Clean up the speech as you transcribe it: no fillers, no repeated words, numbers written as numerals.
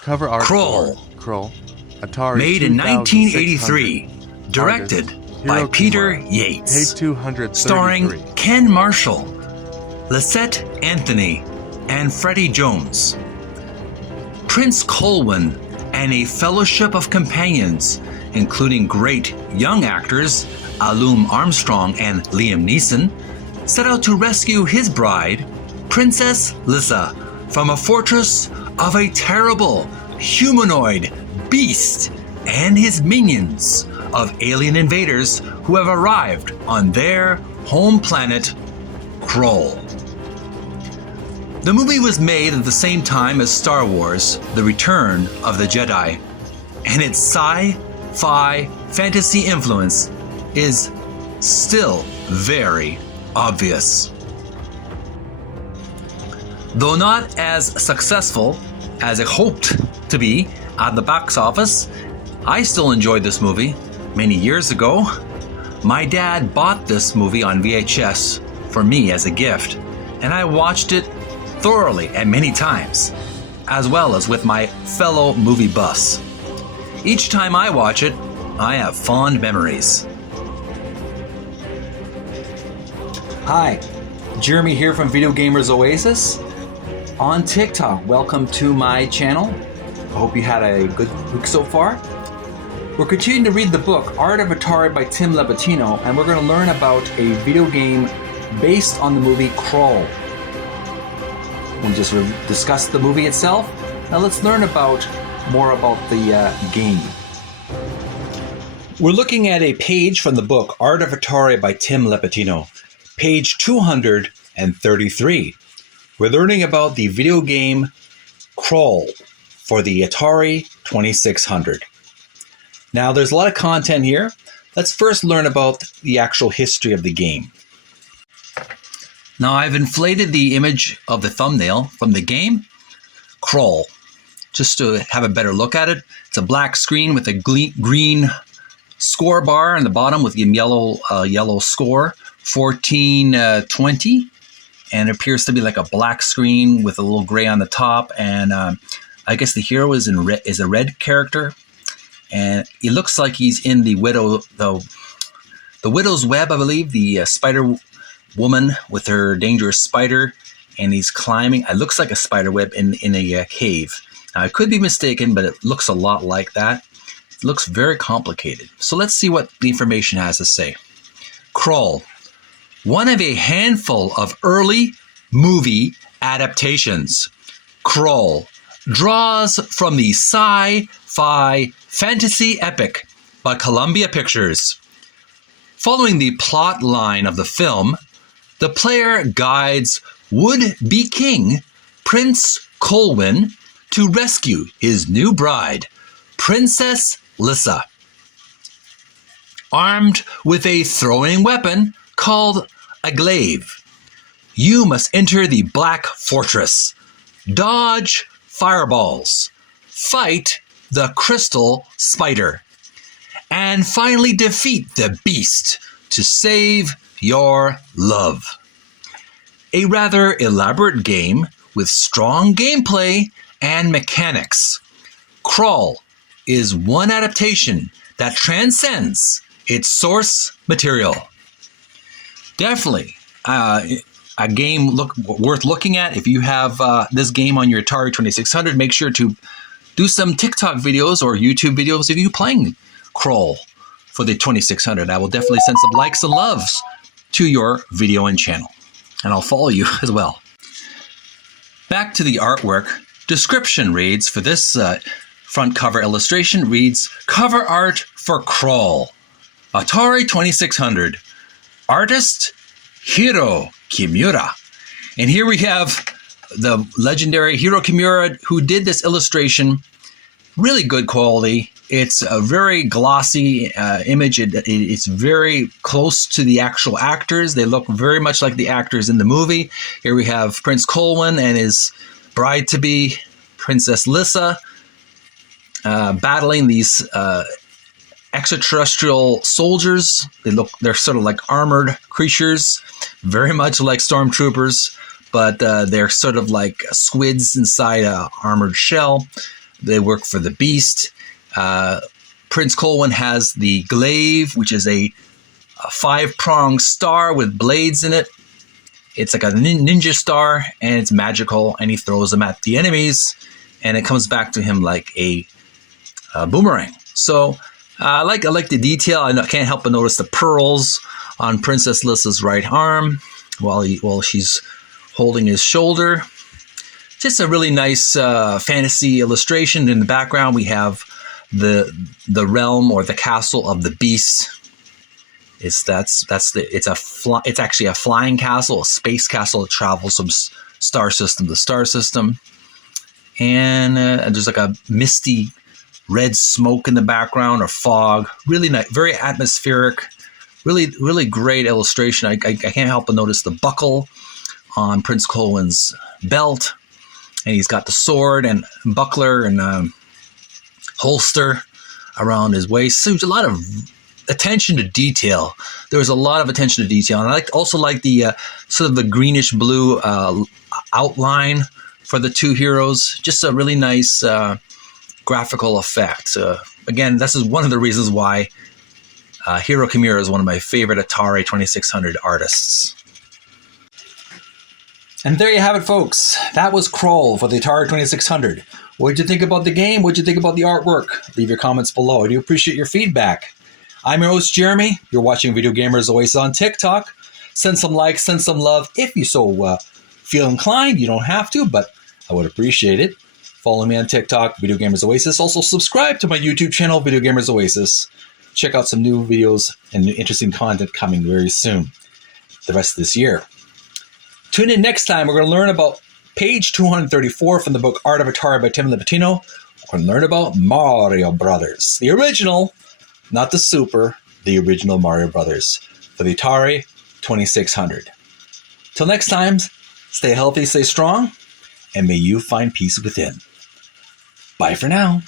Cover art KRULL. for KRULL. Atari Made in 1983. 2600. Directed Artist, by Hiro Peter Kimura. Yates. Page 233. Starring Ken Marshall, Lisette Anthony, and Freddie Jones. Prince Colwyn and a fellowship of companions, including great young actors Alum Armstrong and Liam Neeson, set out to rescue his bride, Princess Lissa, from a fortress of a terrible humanoid beast and his minions of alien invaders who have arrived on their home planet, KRULL. The movie was made at the same time as Star Wars: The Return of the Jedi, and its sci-fi fantasy influence is still very obvious. Though not as successful as it hoped to be at the box office, I still enjoyed this movie. Many years ago, my dad bought this movie on VHS for me as a gift, and I watched it thoroughly and many times, as well as with my fellow movie buffs. Each time I watch it, I have fond memories. Hi, Jeremy here from Video Gamers Oasis on TikTok. Welcome to my channel. I hope you had a good week so far. We're continuing to read the book Art of Atari by Tim Lapetino, and we're going to learn about a video game based on the movie KRULL. We just discussed the movie itself. Now let's learn more about the game. We're looking at a page from the book Art of Atari by Tim Lapetino, page 233. We're learning about the video game KRULL for the Atari 2600. Now there's a lot of content here. Let's first learn about the actual history of the game. Now I've inflated the image of the thumbnail from the game KRULL just to have a better look at it. It's a black screen with a green score bar on the bottom with a yellow score, 1420, and it appears to be like a black screen with a little gray on the top. And I guess the hero is a red character, and it looks like he's in the widow's web, I believe, the spider woman with her dangerous spider, and he's climbing. It looks like a spider web in a cave. Now, I could be mistaken, but it looks a lot like that. It looks very complicated. So let's see what the information has to say. KRULL, one of a handful of early movie adaptations. KRULL draws from the sci-fi fantasy epic by Columbia Pictures. Following the plot line of the film, the player guides would-be king Prince Colwyn to rescue his new bride, Princess Lissa. Armed with a throwing weapon called a glaive, you must enter the Black Fortress, dodge fireballs, fight the Crystal Spider, and finally defeat the beast to save your love. A rather elaborate game with strong gameplay and mechanics. KRULL is one adaptation that transcends its source material. Definitely a game worth looking at. If you have this game on your Atari 2600, make sure to do some TikTok videos or YouTube videos of you playing KRULL for the 2600. I will definitely send some likes and loves to your video and channel, and I'll follow you as well. Back to the artwork. Description reads for this front cover illustration reads, cover art for KRULL, Atari 2600, artist Hiro Kimura. And here we have the legendary Hiro Kimura who did this illustration. Really good quality. It's a very glossy image. It's very close to the actual actors. They look very much like the actors in the movie. Here we have Prince Colwyn and his bride-to-be, Princess Lissa, battling these extraterrestrial soldiers. They're sort of like armored creatures, very much like stormtroopers, but they're sort of like squids inside an armored shell. They work for the Beast. Prince Colwyn has the glaive, which is a 5-pronged star with blades in it. It's like a ninja star, and it's magical, and he throws them at the enemies, and it comes back to him like a boomerang. So I like the detail. I can't help but notice the pearls on Princess Lissa's right arm while she's holding his shoulder. Just a really nice fantasy illustration. In the background, we have the realm or the castle of the beast. It's actually a flying castle, a space castle that travels from star system to star system, and there's like a misty red smoke in the background or fog. Really nice, very atmospheric. Really great illustration. I can't help but notice the buckle on Prince Colwyn's belt, and he's got the sword and buckler and holster around his waist. So there's a lot of attention to detail. There was a lot of attention to detail, and I also like the sort of the greenish blue outline for the two heroes. Just a really nice graphical effect. Again, this is one of the reasons why Hiro Kimura is one of my favorite Atari 2600 artists. And there you have it, folks. That was KRULL for the Atari 2600. What did you think about the game? What did you think about the artwork? Leave your comments below. I do appreciate your feedback. I'm your host, Jeremy. You're watching Video Gamers Oasis on TikTok. Send some likes, send some love. If you so feel inclined, you don't have to, but I would appreciate it. Follow me on TikTok, Video Gamers Oasis. Also, subscribe to my YouTube channel, Video Gamers Oasis. Check out some new videos and interesting content coming very soon, the rest of this year. Tune in next time. We're going to learn about page 234 from the book Art of Atari by Tim Lapetino. We're going to learn about Mario Brothers, the original, not the Super, the original Mario Brothers for the Atari 2600. Till next time, stay healthy, stay strong, and may you find peace within. Bye for now.